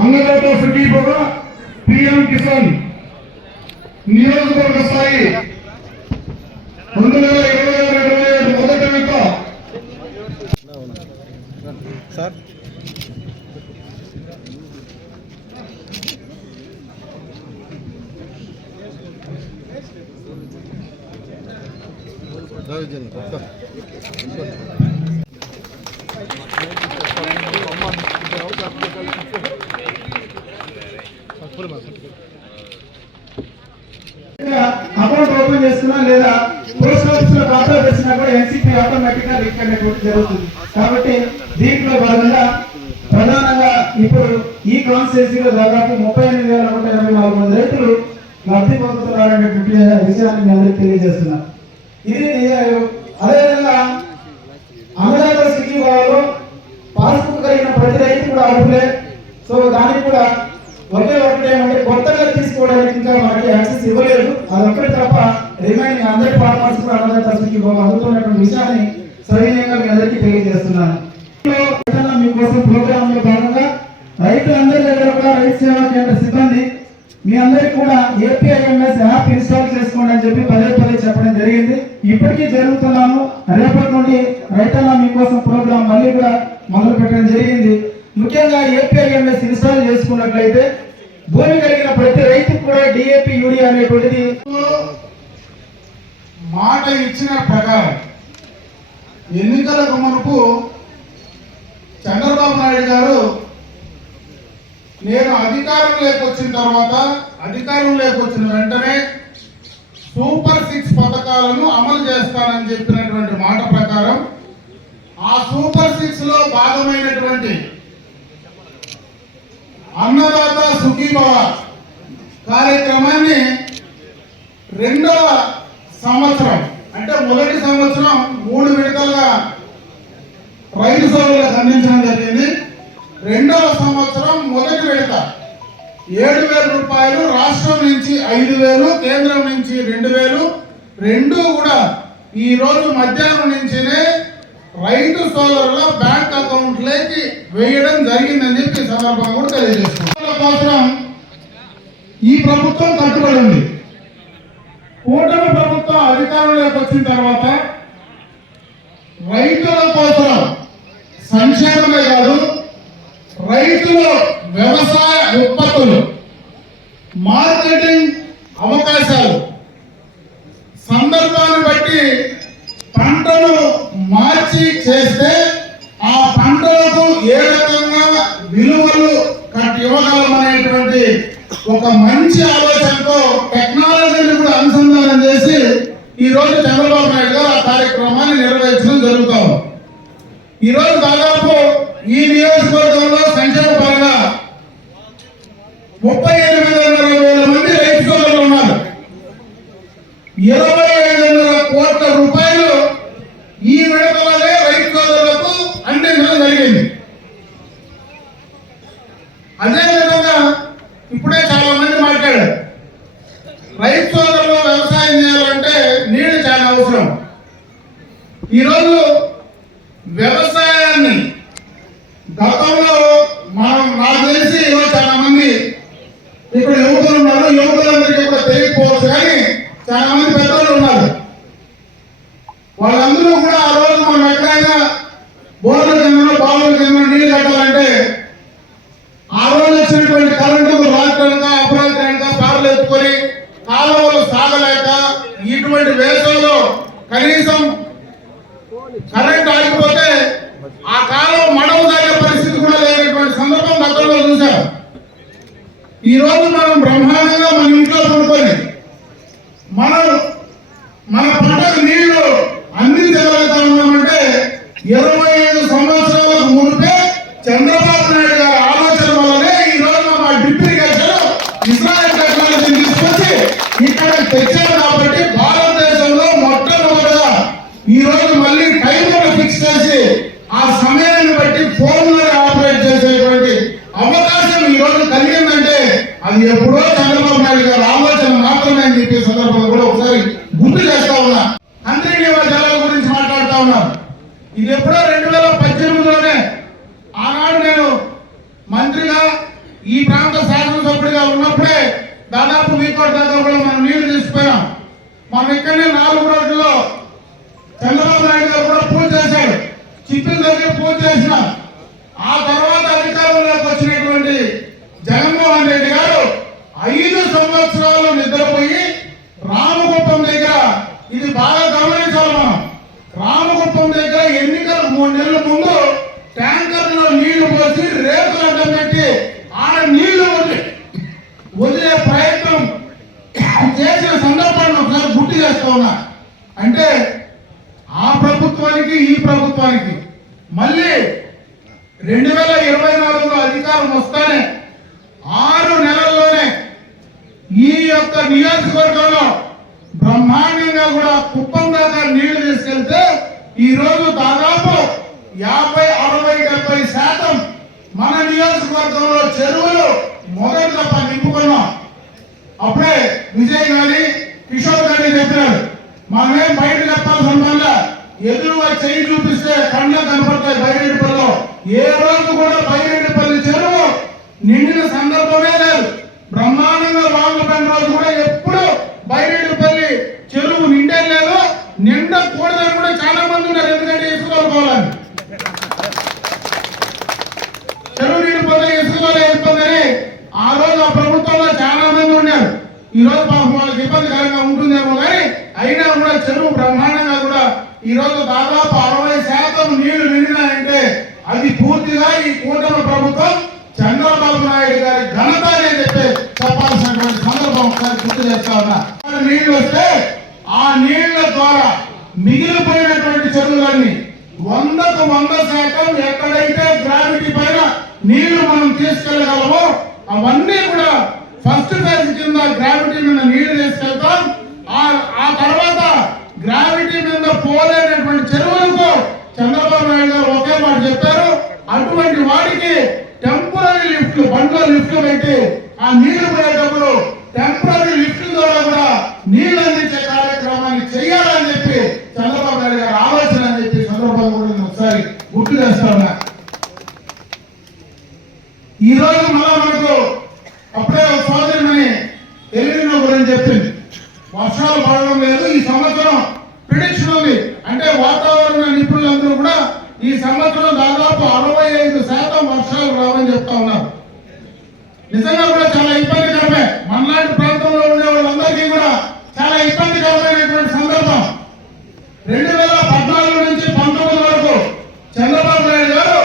అంగదాత సుఖీ భవ పిఎం కిసాన్ నియోజకవర్గ స్థాయి 2026-27 మొదటి విడత సార్ అకౌంట్ ఓపెన్ చేసుకున్నా లేదా పోస్ట్ ఆఫీస్ లో ఖాతా చేసినా కూడా ఎన్సిపి ఆటోమేటిక్ గా లింక్ అనేటువంటి జరుగుతుంది. కాబట్టి దీంట్లో భాగంగా ప్రధానంగా ఇప్పుడు ఈ కాన్స్టిట్యూన్సీలో దాదాపు 38,124 మంది రైతులు లబ్ధి పొందుతున్నారనేటువంటి విషయాన్ని మీ అందరికీ తెలియజేస్తున్నారు. ఇది అదేవిధంగా అన్నదాత సుఖీ భవలో పాస్బుక్ కలిగిన ప్రతి రైతు కూడా అర్హులే. సో దానికి కూడా ఒకే ఒకటి ఏమంటే కొత్తగా తీసుకోవడానికి ఇంకా మనకి యాక్సెస్ ఇవ్వలేదు. అదొక్కటి తప్ప రిమైనింగ్ అందరి ఫార్మర్స్ కూడా అన్నదాత సుఖీ భవ అందుతున్నటువంటి విషయాన్ని సవినయంగా మీ అందరికీ తెలియజేస్తున్నాను. మీకోసం ప్రోగ్రామ్ లో భాగంగా రైతులందరి దగ్గర కూడా రైతు సేవా కేంద్ర సిబ్బంది మీ అందరికి కూడా ఏపీఐఎంఎస్ యాప్ ఇన్స్టాల్ చేసుకోండి అని చెప్పి పదే చెప్పడం జరిగింది. ఇప్పటికీ జరుగుతున్నాము. రేపటి నుండి రైతన్న మీకోసం ప్రోగ్రాం మళ్ళీ కూడా మొదలు పెట్టడం జరిగింది. ముఖ్యంగా ఏపీఐఎంఎస్ ఇన్స్టాల్ చేసుకున్నట్లయితే భూమి కలిగిన ప్రతి రైతుకు కూడా డిఏపి యూరియా అనేటువంటిది మాట ఇచ్చిన ప్రకారం ఎన్నికలకు మునుపు చంద్రబాబు నాయుడు గారు నేను అధికారంలోకి వచ్చిన వెంటనే సూపర్ 6 పథకాలను అమలు చేస్తానని చెప్పినటువంటి మాట ప్రకారం ఆ సూపర్ 6 లో భాగమైనటువంటి అన్నదాత సుఖీ భవ కార్యక్రమాన్ని రెండవ సంవత్సరం అంటే మొదటి సంవత్సరం 3 విడతలుగా రైతు సోదరులకు అందించడం జరిగింది. రెండవ సంవత్సరం మొదటి విడత 7,000 రూపాయలు, రాష్ట్రం నుంచి 5,000, కేంద్రం నుంచి 2,000 రెండు కూడా ఈ రోజు మధ్యాహ్నం నుంచినే రైతు సోదరుల బ్యాంక్ అకౌంట్లోకి వేయడం జరిగిందని చెప్పి సందర్భంగా కూడా తెలియజేస్తున్నాం. కోసం ఈ ప్రభుత్వం కట్టుబడి ఉంది. కూటమి ప్రభుత్వం అధికారంలోకి వచ్చిన తర్వాత రైతుల కోసం సంక్షేమమే కాదు, రైతుల వ్యవసాయ ఉత్పత్తులు, మార్కెటింగ్ అవకాశాలు, సందర్భాన్ని బట్టి పంటను మార్చి చేస్తే ఆ పంటలకు ఏ రకంగా విలువలు ఇవ్వగలం అనేటువంటి ఒక మంచి ఆలోచనతో టెక్నాలజీని కూడా అనుసంధానం చేసి ఈ రోజు చంద్రబాబు నాయుడు గారు ఆ కార్యక్రమాన్ని నిర్వహించడం జరుగుతాం. ఈ రోజు దాదాపు ఈ నియోజకవర్గంలో సంక్షేమ పరంగా 38,500 మంది రైతు సోదరులు ఉన్నారు. 25,500 కోట్ల రూపాయలు ఈ విడతలనే రైతు సోదరులకు అందించడం జరిగింది. అదేవిధంగా ఇప్పుడే చాలా మంది మాట్లాడారు, రైతు సోదరులు వ్యవసాయం చేయాలంటే ఈరోజు వ్యవసాయాన్ని గతంలో నాకు తెలిసి చాలా మంది ఇక్కడ యువకులు ఉన్నారు, యువకులందరికీ కూడా తెలియకపోవచ్చు, కానీ చాలా మంది పెద్దలు ఉన్నారు. వాళ్ళందరూ కూడా ఆ రోజు మనం ఎక్కడైనా బోర్ల కింద బావుల కింద నీళ్లు కట్టాలంటే ఆ రోజు వచ్చినటువంటి కరెంటు రాత్రనక అపరాత్రనక కార్లు ఎత్తుకొని కాలువలు సాగలేక ఇటువంటి వేసవిలో కనీసం కరెంట్ ఆగిపోతే ఆ కాలువ మడవ దాగే పరిస్థితి కూడా లేనటువంటి సందర్భం గతంలో చూశాం. ఈ రోజు మనం బ్రహ్మాండంగా మన ఇంట్లో పడుకొని మన పంటకు నీళ్లు అందించగలుగుతా ఉన్నామంటే 25 సంవత్సరాలకు మునిపే చంద్రబాబు నాయుడు గారి ఆలోచన వల్లనే ఈ రోజు మా డ్రిప్ ఇరిగేషన్ ఇజ్రాయెల్ టెక్నాలజీని తీసుకొచ్చి ఇక్కడ తెచ్చారు. కాబట్టి భారతదేశంలో మొట్టమొదటిగా ఈ రోజు మళ్ళీ టైమర్ ఫిక్స్ చేసి ఆ సమయాన్ని బట్టి ఫోన్లో ఆపరేట్ చేసేటువంటి అవకాశం ఈ రోజు కలిగిందంటే అది ఎప్పుడో చంద్రబాబు నాయుడు గారి ఆలోచన మాత్రమే అని చెప్పే సందర్భంలో కూడా ఒకసారి గుర్తు చేస్తా ఉన్నా. అంతర్జాల జలాల గురించి మాట్లాడుతా ఉన్నారు. ఇది ఎప్పుడో 2018లోనే ఆనాడు నేను మంత్రిగా ఈ ప్రాంత శాసనసభ్యుడిగా ఉన్నప్పుడే దాదాపు వీకోటి దాకా కూడా మనం నీళ్లు తీసుకుపోయాం. మనం ఇక్కడనే 4 రోజుల్లో చంద్రబాబు నాయుడు గారు కూడా పూజ చేశాడు, చిప్పుల దగ్గర పూజ చేసిన. ఆ తర్వాత అధికారంలోకి వచ్చినటువంటి జగన్మోహన్ రెడ్డి గారు 5 సంవత్సరాలు నిద్రపోయి రామగుప్పం దగ్గర, ఇది బాగా గమనించాలి మనం, రామగుప్పం దగ్గర ఎన్నికలకు 3 నెలల ముందు ట్యాంకర్లో నీళ్లు పోసి రేకులు అడ్డం పెట్టి ఆడ నీళ్లు వదిలే ప్రయత్నం చేసిన సందర్భాన్ని ఒకసారి గుర్తు చేస్తా ఉన్నా. అంటే ఆ ప్రభుత్వానికి ఈ ప్రభుత్వానికి మళ్ళీ 2024లో అధికారం వస్తానే 6 నెలల్లోనే ఈ యొక్క నియోజకవర్గంలో బ్రహ్మాండంగా కూడా కుప్పం దాకా నీళ్లు తీసుకెళ్తే ఈ రోజు దాదాపు 50, 60, 70% మన నియోజకవర్గంలో చెరువులు మొదటి తప్ప నింపుకున్నాం. అప్పుడే విజయ్ గాని కిషోర్ గాని చెప్పినారు, మనమేం బయట చెప్పాల్సిన వల్ల ఎదురుగా చేయి చూపిస్తే కళ్ళు కనపడతాయి. బైరెడ్డిపల్లిలో ఏ రోజు కూడా బైరెడ్డిపల్లి చెరువు నిండిన సందర్భమే లేదు. బ్రహ్మాండంగా వాగుపడిన రోజు కూడా ఎప్పుడు బైరెడ్డిపల్లి చెరువు నిండే లేదు. నిండకూడదని కూడా చాలా మంది ఉన్నారు, ఎందుకంటే ఇసుకోవాలని చెరువు నిండిపోతే ఇసుకోవాలి ఇబ్బందని ఆ రోజు ఆ ప్రభుత్వంలో చాలా మంది ఉన్నారు. ఈ రోజు పాపం వాళ్ళకి ఇబ్బందికరంగా ఉంటుందేమో కానీ అయినా కూడా చెరువు బ్రహ్మాండంగా కూడా ఈ రోజు దాదాపు 60% నీళ్లు నిండినాయంటే అది పూర్తిగా ఈ కూటమి ప్రభుత్వం చంద్రబాబు నాయుడు గారి ఘనత అని చెప్పాల్సినటువంటి సందర్భం ఒకసారి గుర్తు చేస్తా ఉన్నా. నీళ్లు వస్తే ఆ నీళ్ల ద్వారా మిగిలిపోయినటువంటి చెరువులన్నీ 100కు 100% ఎక్కడైతే గ్రావిటీ పైన నీళ్లు మనం తీసుకెళ్లగలమో అవన్నీ కూడా ఫస్ట్ ఫేజ్ కింద గ్రావిటీ మీద నీళ్లు తీసుకెళ్తాం. ఆ తర్వాత గ్రావిటీ మీద పోలేనటువంటి చెరువులకు చంద్రబాబు నాయుడు గారు ఒకే మాట చెప్పారు, అటువంటి వాడికి టెంపరీ లిఫ్ట్లు, బండ్లో లిఫ్ట్లు పెట్టి ఆ నీళ్లు పోయేటప్పుడు టెంపరీ లిఫ్ట్ల ద్వారా కూడా నీళ్లు అందించే కార్యక్రమాన్ని చేయాలని చెప్పి చంద్రబాబు నాయుడు గారు ఆలోచన అని చెప్పి సందర్భంగా కూడా ఒకసారి గుర్తు చేస్తా ఉన్నా. ఈ రోజు మళ్ళా మనకు అప్పుడే ఒక సోదరిమని ఎల్లినో గురించి చెప్పింది, వర్షాలు పడడం లేదు, ఈ సంవత్సరం ప్రిడిక్షన్ ఉంది అంటే వాతావరణ నిపుణులందరూ కూడా ఈ సంవత్సరం దాదాపు 65% వర్షాలు రావని చెప్తా ఉన్నారు. నిజంగా కూడా చాలా ఇబ్బందికరమే, మనలాంటి ప్రాంతంలో ఉండే వాళ్ళందరికీ కూడా చాలా ఇబ్బందికరమైనటువంటి సందర్భం. 2014 నుంచి 19 వరకు చంద్రబాబు నాయుడు గారు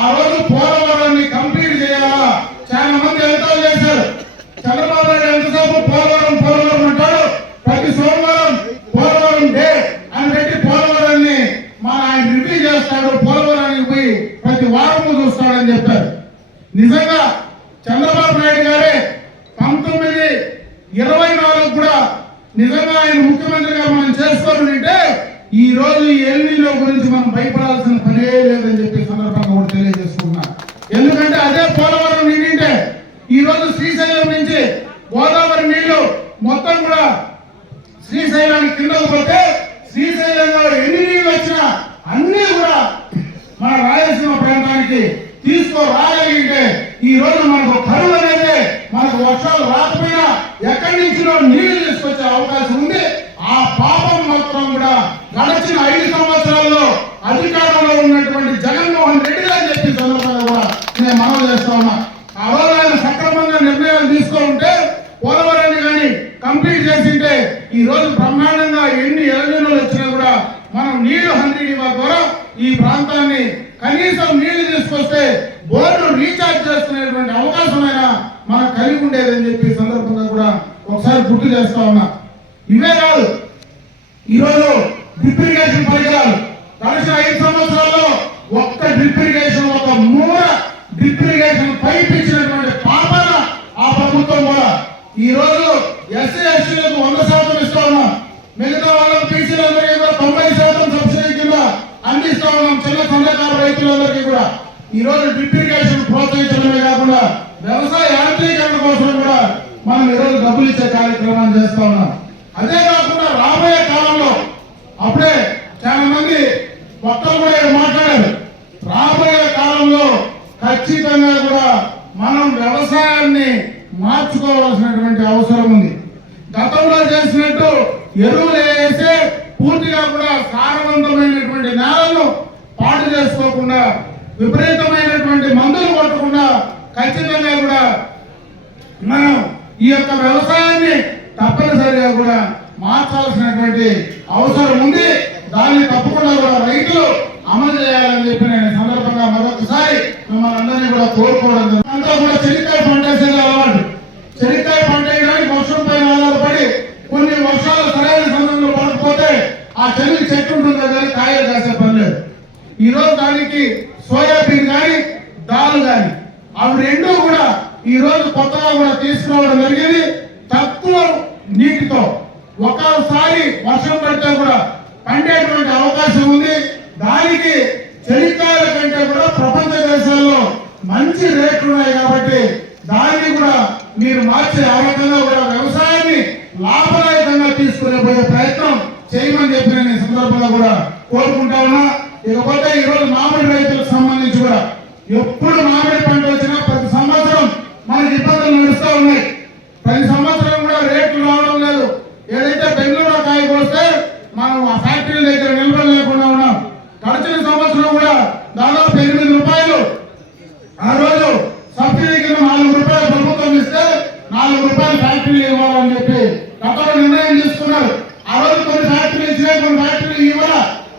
ఆ రోజు పోలవరాన్ని కంప్లీట్ చేయాలా చాలా మంది ఎంతో చేశారు. చంద్రబాబు నాయుడు ఎంతసేపు పోలవరం పోలవరం అంటాడు, ప్రతి సోమవారం పోలవరం డే అని పెట్టి పోలవరాన్ని ఆయన రివ్యూ చేస్తాడు, పోలవరానికి పోయి ప్రతి వారము చూస్తాడని చెప్పారు. నిజంగా చంద్రబాబు నాయుడు గారే 1924 కూడా నిజంగా ఆయన ముఖ్యమంత్రిగా మనం చేసుకోవాలంటే ఈ రోజు ఎల్నినో గురించి మనం భయపడాల్సిన పనే లేదని చెప్పి సందర్భంగా కూడా తెలియజేసుకుంటున్నా. ఎందుకంటే అదే పోలవరం నిండింటే ఈ రోజు శ్రీశైలం నుంచి గోదావరి నీళ్లు మొత్తం కూడా శ్రీశైలానికి కిందకు పోతే శ్రీశైలంలో ఎన్ని నీళ్లు వచ్చినా స్థాయికి తీసుకురాగలిగితే ఈ రోజు మనకు కరువు అనేది మనకు వర్షాలు రాకపోయినా ఎక్కడి నుంచిలో నీళ్లు తీసుకొచ్చే అవకాశం ఉంది. ఆ పాపం మొత్తం కూడా గడిచిన 5 సంవత్సరాల్లో అధికారంలో ఉన్నటువంటి జగన్మోహన్ రెడ్డి అని చెప్పి సందర్భంగా కూడా నేను మనవి చేస్తా ఉన్నా. ఆ రోజు ఆయన సక్రమంగా నిర్ణయాలు తీసుకుంటే పోలవరాన్ని కానీ కంప్లీట్ చేసింటే ఈ రోజు బ్రహ్మాండంగా ఎన్ని ఎలనీళ్ళు వచ్చినా కూడా మనం నీళ్లు 100 ద్వారా ఈ ప్రాంతాన్ని కనీసం నీళ్లు తీసుకొస్తే బోర్డు రీఛార్జ్ చేసుకునేటువంటి అవకాశమైనా మనకు కలిగి ఉండేదని చెప్పి సందర్భంగా కూడా ఒకసారి గుర్తు చేస్తా ఉన్నా. ఇవే కాదు, ఈరోజు డ్రిప్ ఇరిగేషన్ పరికరాలు గడిచిన 5 సంవత్సరాల్లో ఒక్క డ్రిప్ ఇరిగేషన్, ఒక మూల డ్రిప్ ఇరిగేషన్ పైప్ ఇచ్చినటువంటి పాపన ఆ ప్రభుత్వం కూడా ఈ రోజు ఎస్సీ ఎస్టీలకు 100% ఇస్తా ఉన్నాం. మిగతా వాళ్ళకి పీసీలందరికీ కూడా 90% సబ్సిడీ కింద అందిస్తా ఉన్నాం. సన్నకారు రైతులందరికీ కూడా ఈ రోజు డ్రిప్ ఇరిగేషన్ ప్రోత్సహించడమే కాకుండా వ్యవసాయ యాంత్రీకరణ కోసం కూడా మనం ఈ రోజు డబ్బులు ఇచ్చే కార్యక్రమాన్ని చేస్తా ఉన్నాం. అదే కాకుండా రాబోయే కాలంలో అప్పుడే చాలా మంది వక్తలు కూడా మాట్లాడారు. రాబోయే కాలంలో ఖచ్చితంగా కూడా మనం వ్యవసాయాన్ని మార్చుకోవాల్సినటువంటి అవసరం ఉంది. గతంలో చేసినట్టు ఎరువులు వేసే పూర్తిగా కూడా సారవంతమైనటువంటి నేలను పాడు చేసుకోకుండా, విపరీతమైనటువంటి మందులు కొట్టకుండా ఖచ్చితంగా కూడా మనం ఈ యొక్క వ్యవసాయాన్ని తప్పనిసరిగా కూడా మార్చాల్సినటువంటి అవసరం ఉంది. దాన్ని తప్పకుండా కూడా రైతులు అమలు చేయాలని చెప్పి నేను సందర్భంగా మరొకసారి మిమ్మల్ని అందరినీ కూడా కోరుకోవడం. అంతా కూడా చెనిక్కాయ పంట వేసేది అలవాటు. చెనిక్కాయ పంట వేయడానికి వర్షం పైన ఆధారపడి కొన్ని వర్షాలు సరైన సమయంలో పడకపోతే ఆ చెల్లి చెట్టు ఉంటుందో కానీ కాయలు కాసే పని లేదు. ఈ రోజు దానికి సోయాబీన్ కానీ దాల్ కానీ అవి రెండూ కూడా ఈ రోజు కొత్తగా కూడా తీసుకురావడం జరిగింది. తక్కువ నీటితో ఒకసారి వర్షం పడితే కూడా పండేటువంటి అవకాశం ఉంది. దానికి చెనిక్కాయల కంటే కూడా ప్రపంచ దేశాల్లో మంచి రేట్లు ఉన్నాయి కాబట్టి దాన్ని కూడా మీరు మార్చే ఆ రకంగా కూడా వ్యవసాయాన్ని లాభదాయకంగా తీసుకునే పోయే ప్రయత్నం చేయమని చెప్పి నేను ఈ సందర్భంగా కూడా కోరుకుంటా ఉన్నా. ఇకపోతే ఈ రోజు మామిడి రైతులకు సంబంధించి కూడా ఎప్పుడు మామిడి పంట వచ్చినా ప్రతి సంవత్సరం మనకి ఇబ్బందులు నడుస్తూ ఉన్నాయి. ప్రతి సంవత్సరం కూడా రేట్లు రావడం లేదు. ఏదైతే బెంగళూరు కాయకు వస్తే మనం ఆ ఫ్యాక్టరీ దగ్గర నిలబడలేకుండా ఉన్నాం. గడిచిన సంవత్సరం కూడా దాదాపు 8 రూపాయలు ఆ రోజు సబ్సిడీ కింద 4 రూపాయలు ప్రభుత్వం ఇస్తే 4 రూపాయలు ఫ్యాక్టరీలు ఇవ్వాలని చెప్పి గతంలో నిర్ణయం తీసుకున్నారు. ఆ రోజు కొన్ని ఫ్యాక్టరీలు ఇచ్చినా కొన్ని ఫ్యాక్టరీలు ఇవ్వాల.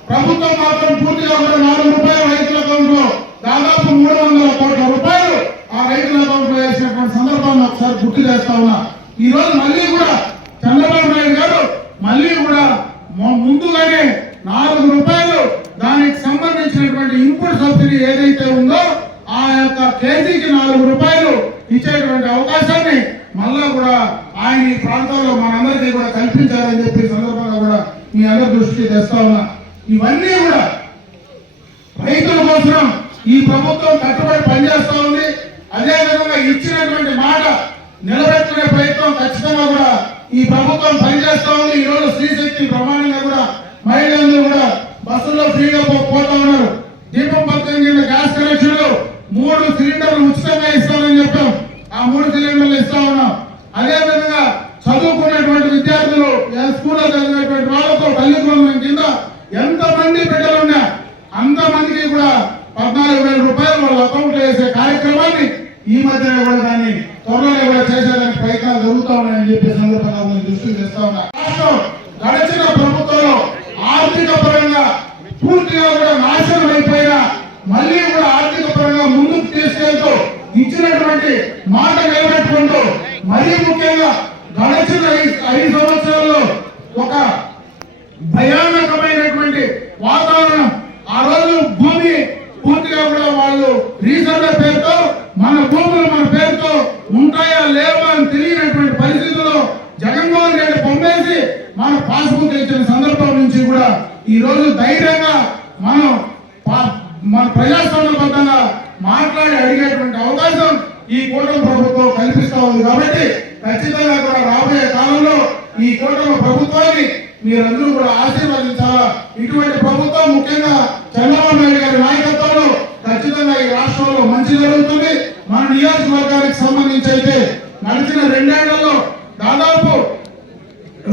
ప్రభుత్వం మాత్రం పూర్తిగా కూడా 4 రూపాయలు రైతుల అకౌంట్ లో దాదాపు 300 కోట్ల రూపాయలు ఆ రైతుల అకౌంట్ లో వేసినటువంటి సందర్భాన్ని ఒకసారి గుర్తు చేస్తా ఉన్నా. ఈ రోజు మళ్ళీ కూడా చంద్రబాబు నాయుడు గారు మళ్ళీ కూడా ముందుగానే 4 రూపాయలు దానికి సంబంధించినటువంటి ఇన్పుట్ సబ్సిడీ ఏదైతే ఉందో ఆ యొక్క కేజీకి 4 రూపాయలు ఇచ్చేటువంటి అవకాశాన్ని మళ్ళా కూడా ఆయన ఈ ప్రాంతాల్లో మనందరికీ కూడా కల్పించాలని చెప్పి సందర్భంగా కూడా మీ అందరి దృష్టికి తెస్తా ఉన్నా. ఇవన్నీ కూడా రైతుల కోసం ఈ ప్రభుత్వం కట్టుబడి పనిచేస్తా ఉంది. అదేవిధంగా ఇచ్చినటువంటి మాట నిలబెట్టుకునే ప్రయత్నం ఖచ్చితంగా కూడా ఈ ప్రభుత్వం పనిచేస్తా ఉంది. ఈ రోజు స్త్రీశక్తి ప్రమాణంగా కూడా మహిళలందరూ కూడా బస్సుల్లో ఫ్రీగా పోతా ఉన్నారు. దీపం పథకం కింద గ్యాస్ కనెక్షన్లు 3 సిలిండర్లు ఉచితంగా ఇస్తామని చెప్పాం. ఆ 3 సిలిండర్లు ఇస్తా ఉన్నాం. అదేవిధంగా చదువుకున్నటువంటి విద్యార్థులు స్కూల్లో చదివినటువంటి వాళ్ళతో తల్లి వందనం కింద ఎంతమంది బిడ్డలున్నా అంతమందికి కూడా 14,000 రూపాయలు వాళ్ళ అకౌంట్లో వేసే కార్యక్రమాన్ని ఈ మధ్యనే కూడా దాన్ని త్వరలోనే కూడా చేసేదానికి ప్రయత్నాలు జరుగుతూ ఉన్నాయని చెప్పి సందర్భంగా దృష్టికి తెస్తా ఉన్నా. రాష్ట్రం గడిచిన ప్రభుత్వంలో ఆర్థిక పరంగా పూర్తిగా కూడా నాశనం అయిపోయినా మళ్ళీ కూడా ఆర్థిక పరంగా ముందుకు తీసుకెళ్తూ ఇచ్చినటువంటి మాట నిలబెట్టుకుంటూ మరీ ముఖ్యంగా గడిచిన 5 సంవత్సరాల్లో ఒక భయానకమైనటువంటి వాతావరణం. ఆ రోజు భూమి పూర్తిగా కూడా వాళ్ళు రీసర్వే పేరుతో మన భూములు మన పేరుతో ఉంటాయా లేవా అని తెలియనటువంటి పరిస్థితుల్లో జగన్మోహన్ రెడ్డి పొమ్మేసి మన పాస్బుక్ ఇచ్చిన సందర్భం నుంచి కూడా ఈ రోజు ధైర్యంగా మనం మన ప్రజాస్వామ్యబద్ధంగా మాట్లాడి అడిగేటువంటి అవకాశం ఈ కూటమి ప్రభుత్వం కల్పిస్తా ఉంది. కాబట్టి ఖచ్చితంగా కూడా రాబోయే కాలంలో ఈ కూటమి ప్రభుత్వాన్ని మీరందరూ కూడా ఆశీర్వదించాలా. ఇటువంటి ప్రభుత్వం ముఖ్యంగా చంద్రబాబు నాయుడు గారి నాయకత్వంలో ఖచ్చితంగా ఈ రాష్ట్ర నియోజకవర్గానికి సంబంధించి అయితే నడిచిన 2 ఏళ్లలో దాదాపు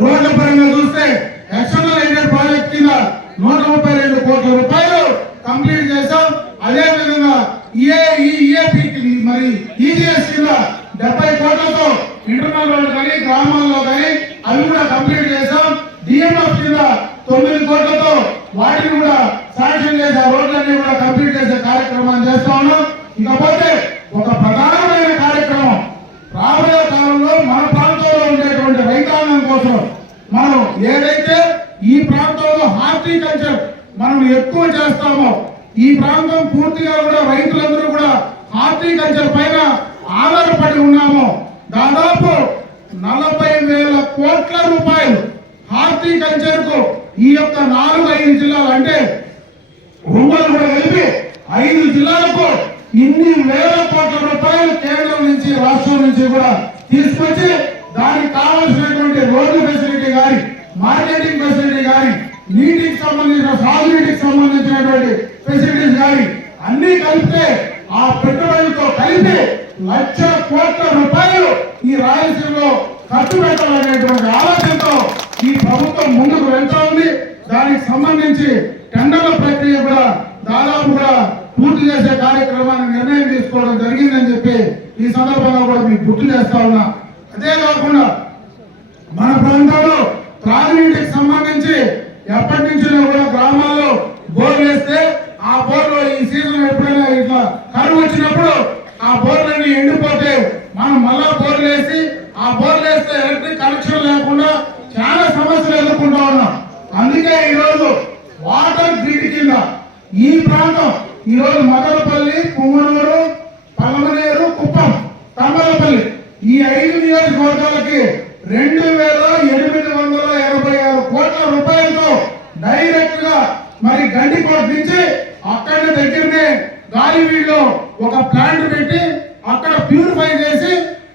రోడ్ల పరంగా చూస్తే ఎక్స్టర్నల్ ఎయిడెడ్ ప్రాజెక్ట్ కింద 132 కోట్ల రూపాయలు కంప్లీట్ చేశాం. అదే విధంగా ఈఏపీ మరి ఈజీఎస్ కింద 70 కోట్లతో ఇంటర్నల్ రోడ్లు కానీ గ్రామాల్లో కానీ అవి కూడా కంప్లీట్ చేశాం. డిఎంఎఫ్ కింద 9 కోట్లతో వాటిని కూడా శాంక్షన్ చేసే రోడ్లన్నీ కూడా కంప్లీట్ చేసే కార్యక్రమాన్ని చేస్తా ఉన్నాం. ఇకపోతే ఒక ప్రధానమైన కార్యక్రమం రాబోయే కాలంలో మన ప్రాంతంలో ఉండేటువంటి రైతాంగం కోసం మనం ఏదైతే ఈ ప్రాంతంలో హార్టికల్చర్ మనం ఎక్కువ చేస్తామో, ఈ ప్రాంతం పూర్తిగా కూడా రైతులందరూ కూడా హార్టికల్చర్ పైన ఆధారపడి ఉన్నామో, దాదాపు 40,000 కోట్ల రూపాయలు హార్టికల్చర్ కు ఈ యొక్క 4-5 జిల్లాలు అంటే ఉమ్మడి కూడా కలిపి 5 జిల్లాలకు ఇన్ని వేల కోట్ల రూపాయలు కేంద్రం నుంచి రాష్ట్రం నుంచి కూడా తీసుకొచ్చి దానికి కావాల్సినటువంటి రోడ్డు ఫెసిలిటీ కానీ మార్కెటింగ్ ఫెసిలిటీ కానీ నీటికి సంబంధించిన సాగునీటికి సంబంధించినటువంటి ఫెసిలిటీస్ కానీ అన్ని కలిపితే ఆ పెట్టుబడితో కలిపి 1,00,000 కోట్ల రూపాయలు ఈ రాయలసీమలో ఖర్చు పెట్టాలనేటువంటి ఆలోచనతో ఈ ప్రభుత్వం ముందుకు వెళ్తా ఉంది. దానికి సంబంధించి టెండర్ల ప్రక్రియ కూడా దాదాపుగా పూర్తి చేసే కార్యక్రమాన్ని నిర్ణయం తీసుకోవడం జరిగిందని చెప్పి ఈ సందర్భంగా కూడా మీకు గుర్తు చేస్తా ఉన్నా. అదే కాకుండా మన ప్రాంతంలో త్రాగునీటికి సంబంధించి ఎప్పటి నుంచో కూడా గ్రామాల్లో బోర్లు వేస్తే ఆ బోర్లు ఈ సీజన్ ఎప్పుడైనా ఇట్లా కరువు వచ్చినప్పుడు ఆ బోర్లన్నీ ఎండిపోతే మనం మళ్ళా బోర్లు వేసి ఆ బోర్లు వేస్తే ఎలక్ట్రిక్ కనెక్షన్ లేకుండా చాలా సమస్యలు ఎదుర్కొంటా ఉన్నాం. అందుకే ఈరోజు వాటర్ గ్రిడ్ కింద ఈ ప్రాంతం ఈరోజు మదనపల్లి, పుంగనూరు, పలమనేరు, కుప్పం, తంబలపల్లి ఈ 5 నియోజకవర్గాలకి 2,886 కోట్ల రూపాయలతో డైరెక్ట్ గా మరి గండికోట నుంచి అక్కడ దగ్గరనే గాలివీడులో ఒక ప్లాంట్ పెట్టి అక్కడ ప్యూరిఫై చేసి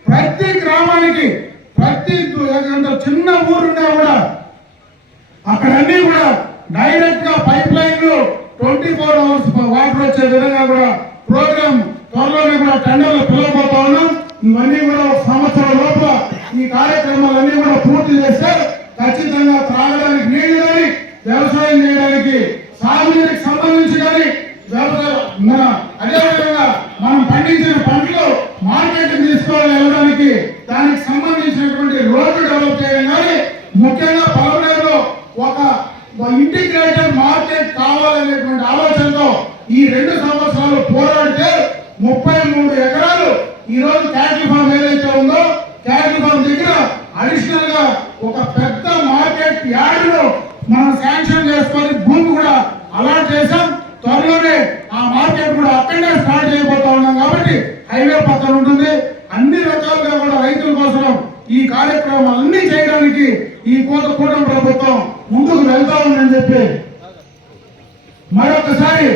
ప్రతి గ్రామానికి ప్రతి చిన్న ఊరున్నా కూడా అక్కడన్నీ కూడా డైరెక్ట్ గా పైప్ లైన్లు 24 అవర్స్ వాటర్ వచ్చే విధంగా కూడా ప్రోగ్రామ్ త్వరలోనే కూడా టెండర్లు పిలవబోతా ఉన్నాం. ఇవన్నీ కూడా ఒక సంవత్సరం లోపల ఈ కార్యక్రమాలన్నీ కూడా పూర్తి చేస్తే ఖచ్చితంగా త్రాగడానికి నీళ్లు కానీ వ్యవసాయం చేయడానికి సాగునీటికి సంబంధించి కానీ వ్యవసాయం అదేవిధంగా మనం పండించిన పంటలు మార్కెట్ తీసుకొని వెళ్ళడానికి దానికి సంబంధించినటువంటి రోడ్డు డెవలప్ చేయడం కానీ ముఖ్యంగా పలమనేరులో ఒక ఇంటిగ్రేటెడ్ మార్కెట్ కావాలనేటువంటి ఆలోచనతో ఈ 2 సంవత్సరాలు పోరాడితే 33 ఎకరాలు ఈ రోజు క్యాటిల్ ఫార్మ్ ఏదైతే ఉందో క్యాటిల్ ఫార్మ్ దగ్గర అడిషనల్ గా ఒక పెద్ద మార్కెట్ యార్డ్ లో మనం శాంక్షన్ చేసుకొని భూమి కూడా అలాట్ చేశాం. త్వరలోనే ఆ మార్కెట్ కూడా అక్కడనే స్టార్ట్ చేయబోతా ఉన్నాం కాబట్టి హైవే పక్కన ఉంటుంది. అన్ని రకాలుగా కూడా రైతుల కోసం ఈ కార్యక్రమాలన్నీ చేయడానికి ఈ కూటమి ప్రభుత్వం ముందుకు వెళ్తా ఉందని చెప్పి మరొకసారి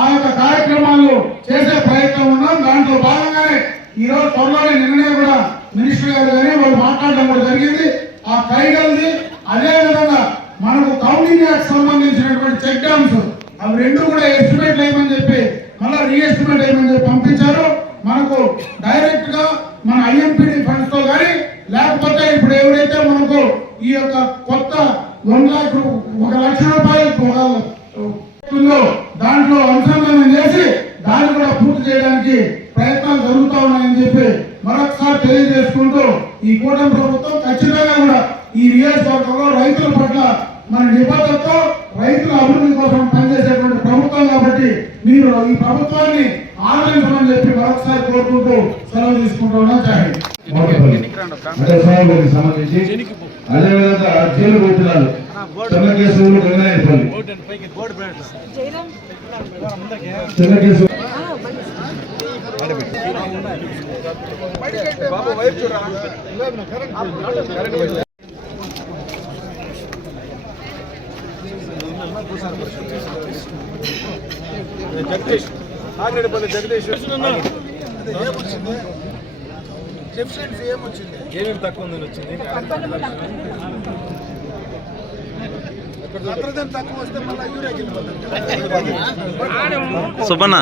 ఆ యొక్క కార్యక్రమాలు చేసే ప్రయత్నం ఉన్నాం. దాంట్లో భాగంగానే ఈ రోజు త్వరలోనే నిర్ణయం కూడా మినిస్టర్ గారు కానీ వాళ్ళు మాట్లాడడం కూడా జరిగింది. ఆ కైగల్ది అదే విధంగా మనకు కౌంటింగ్ యాక్ట్ సంబంధించినటువంటి చెక్ డ్యామ్స్ అవి 2 కూడా ఎస్టిమేట్ వేయమని చెప్పి మళ్ళీ రీఎస్టిమేట్ వేయమని చెప్పి పంపించారు. మనకు డైరెక్ట్ గా మన ఐఎంపీడీ ఫండ్స్ తో కానీ లేకపోతే ఇప్పుడు ఎవరైతే మనకు ఈ యొక్క కొత్త 1,00,000 రూపాయలు దాంట్లో అనుసంధానం చేసి దాన్ని కూడా పూర్తి చేయడానికి ప్రయత్నాలు జరుగుతూ ఉన్నాయని చెప్పి మరొకసారి తెలియజేసుకుంటూ ఈ కూటమి ప్రభుత్వం ఖచ్చితంగా కూడా ఈ నియోజకవర్గంలో రైతుల పట్ల మన నిబద్ధతతో రైతుల అభివృద్ధి కోసం పనిచేసేటువంటి ప్రభుత్వం కాబట్టి మీరు ఈ ప్రభుత్వాన్ని ఆదరించమని చెప్పి మరొకసారి కోరుకుంటూ సెలవు తీసుకుంటున్నా. సంబంధించి అదేవిధంగా జైలు పెట్టినారు చెన్నకేశ్వరులు గంగాయపల్లి చెన్నకేశ్వరు జగదీష్ ఆగ్రేపల్లి జగదీష్ డెఫిషియన్సీ ఏమొచ్చింది, ఏమేమి తక్కువ ఉందని వచ్చింది. నత్రజని తక్కువ వస్తే మళ్ళీ యూరియా కింద సుబ్బన్న